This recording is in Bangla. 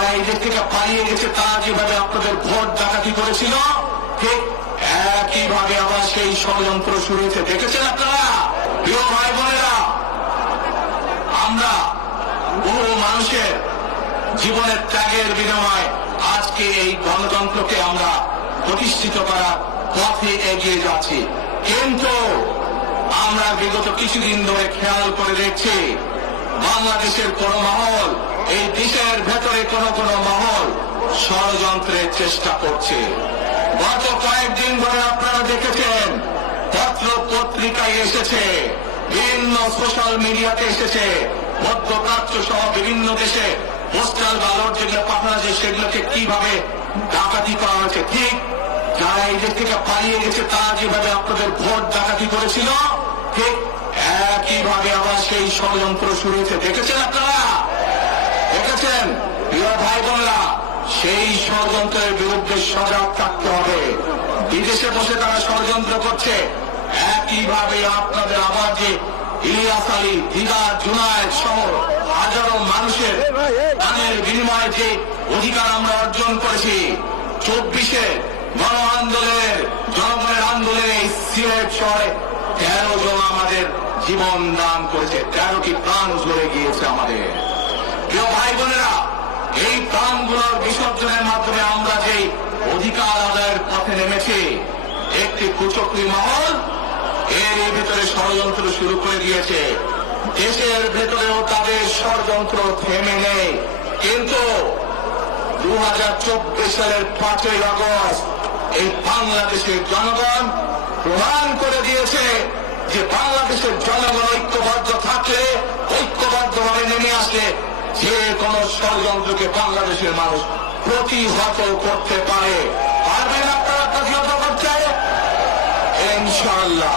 যারা এই দেশ থেকে পালিয়ে গেছে তারা যেভাবে আপনাদের ভোট ডাকাতি করেছিল, ঠিক একইভাবে আবার সেই ষড়যন্ত্র শুরু হয়েছে। দেখেছেন আপনারা? প্রিয় ভাই বোনেরা, আমরা বহু মানুষের জীবনের ত্যাগের বিনিময়ে আজকে এই গণতন্ত্রকে আমরা প্রতিষ্ঠিত করার পথে এগিয়ে যাচ্ছি। কিন্তু আমরা বিগত কিছুদিন ধরে খেয়াল করে দেখছি বাংলাদেশের কোন মহল, এই দেশের ভেতরে কোন মহল ষড়যন্ত্রের চেষ্টা করছে। গত কয়েকদিন ধরে আপনারা দেখেছেন পত্র পত্রিকায় এসেছে, বিভিন্ন সোশ্যাল মিডিয়াতে এসেছে, মধ্যপ্রাচ্য সহ বিভিন্ন দেশে পোস্টাল ব্যালট যেগুলো পাঠানো আছে সেগুলোকে কিভাবে ডাকাতি করা হয়েছে। ঠিক যারা এই দেশ থেকে পালিয়ে গেছে তারা যেভাবে আপনাদের ভোট ডাকাতি করেছিল, ঠিক একইভাবে আবার সেই ষড়যন্ত্র শুরু হয়েছে। দেখেছেন আপনারা? দেখেছেন? প্রিয় ভাই বোনেরা, সেই ষড়যন্ত্রের বিরুদ্ধে সজাগ থাকতে হবে। বিদেশে বসে তারা ষড়যন্ত্র করছে, একইভাবে আপনাদের আবার যে ইলিয়াস আলী, দিদা, জুনায়েদ সহ হাজারো মানুষের প্রাণের বিনিময়ে যে অধিকার আমরা অর্জন করেছি, 24-এ গণ আন্দোলনের জনগণের আন্দোলনে সিলেট শহরে 13 জন আমাদের জীবন দান করেছে, 13টি প্রাণ ঝরে গিয়েছে আমাদের। প্রিয় ভাই বোনেরা, এই প্রাণগুলোর বিসর্জনের মাধ্যমে আমরা যে অধিকার আদায়ের পথে নেমেছি, একটি কুচক্রী মহল এর ভিতরে ষড়যন্ত্র শুরু করে দিয়েছে। দেশের ভেতরেও তাদের ষড়যন্ত্র থেমে নেই। কিন্তু 2024 সালের 5ই আগস্ট এই বাংলাদেশের জনগণ প্রমাণ করে দিয়েছে যে বাংলাদেশের জনগণ ঐক্যবদ্ধ থাকলে, ঐক্যবদ্ধভাবে নেমে আসলে যে কোন ষড়যন্ত্রকে বাংলাদেশের মানুষ প্রতিহত করতে পারে। পারবেন আপনারা প্রতিহত করতে? ইনশাআল্লাহ।